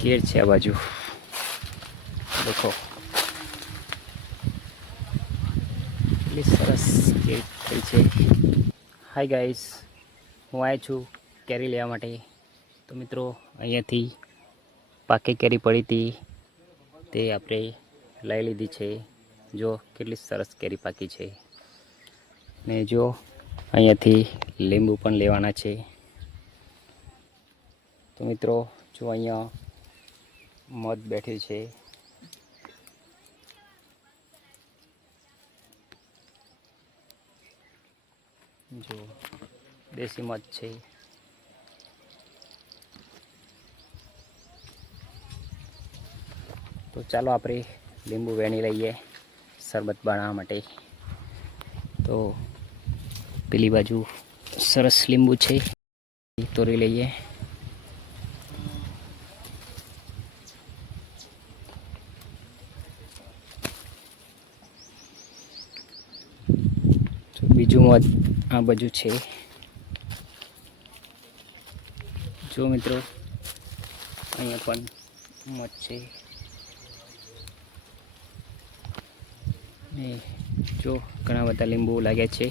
Care છે આ બાજુ દેખો, એટલી સરસ કેર થઈ છે. હાય ગાઈસ, હું આવ્યો છું કેરી લેવા માટે. તો મિત્રો, અહીંયાથી પાકી કેરી પડી હતી તે આપણે લઈ લીધી છે. જો કેટલી સરસ કેરી પાકી છે. ને જો અહીંયાથી લીંબુ પણ લેવાના છે. તો મિત્રો, જો અહીંયા મધ બેઠી છે. જો દેશી મધ છે. તો ચાલો આપણે લીંબુ વેણી લઈએ શરબત બનાવવા માટે. તો પેલી બાજુ સરસ લીંબુ છે, તોડી લઈએ. બીજું મધ આ બાજુ છે. જો મિત્રો, અહીંયા પણ મધ છે. ને જો ઘણા બધા લીંબુ લાગ્યા છે.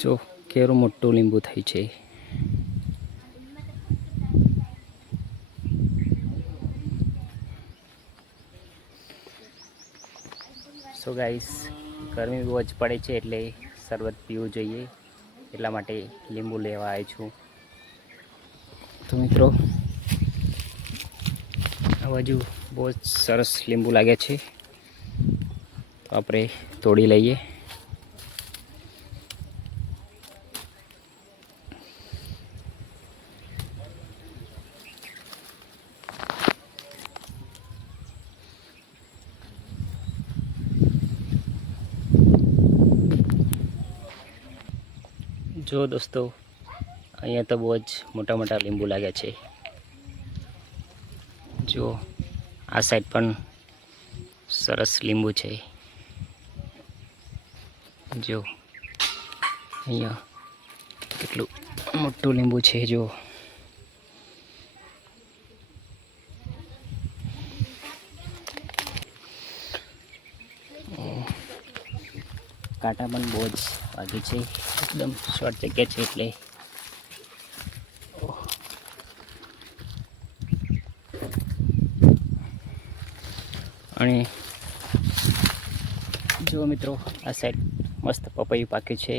જો કેવું મોટું લીંબુ થઈ છે. સો ગાઈસ, ગરમી બહુ જ પડે છે એટલે શરબત પીવું જોઈએ, એટલા માટે લીંબુ લેવા આવ્યો છું. તો મિત્રો, આ બાજુ બહુ જ સરસ લીંબુ લાગે છે, તો આપણે તોડી લઈએ. જો દોસ્તો, અહીંયા તો બહુ જ મોટા મોટા લીંબુ લાગ્યા છે. જો આ સાઈડ પણ સરસ લીંબુ છે. જો અહીંયા કેટલું મોટું લીંબુ છે. જો કાંટા પણ બહુ જ વાગી છે, એકદમ શોર્ટ જગ્યા છે એટલે. અને જો મિત્રો, આ સાઈડ મસ્ત પપૈયું પાક્યું છે,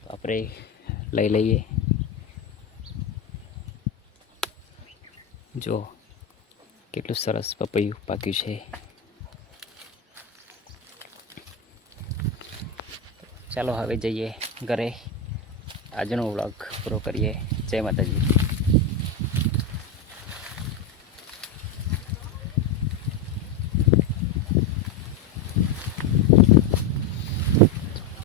તો આપણે લઈ લઈએ. જો કેટલું સરસ પપૈયું પાક્યું છે. ચાલો હવે જઈએ ઘરે. આજનો વ્લોગ પૂરો કરીએ. જય માતાજી.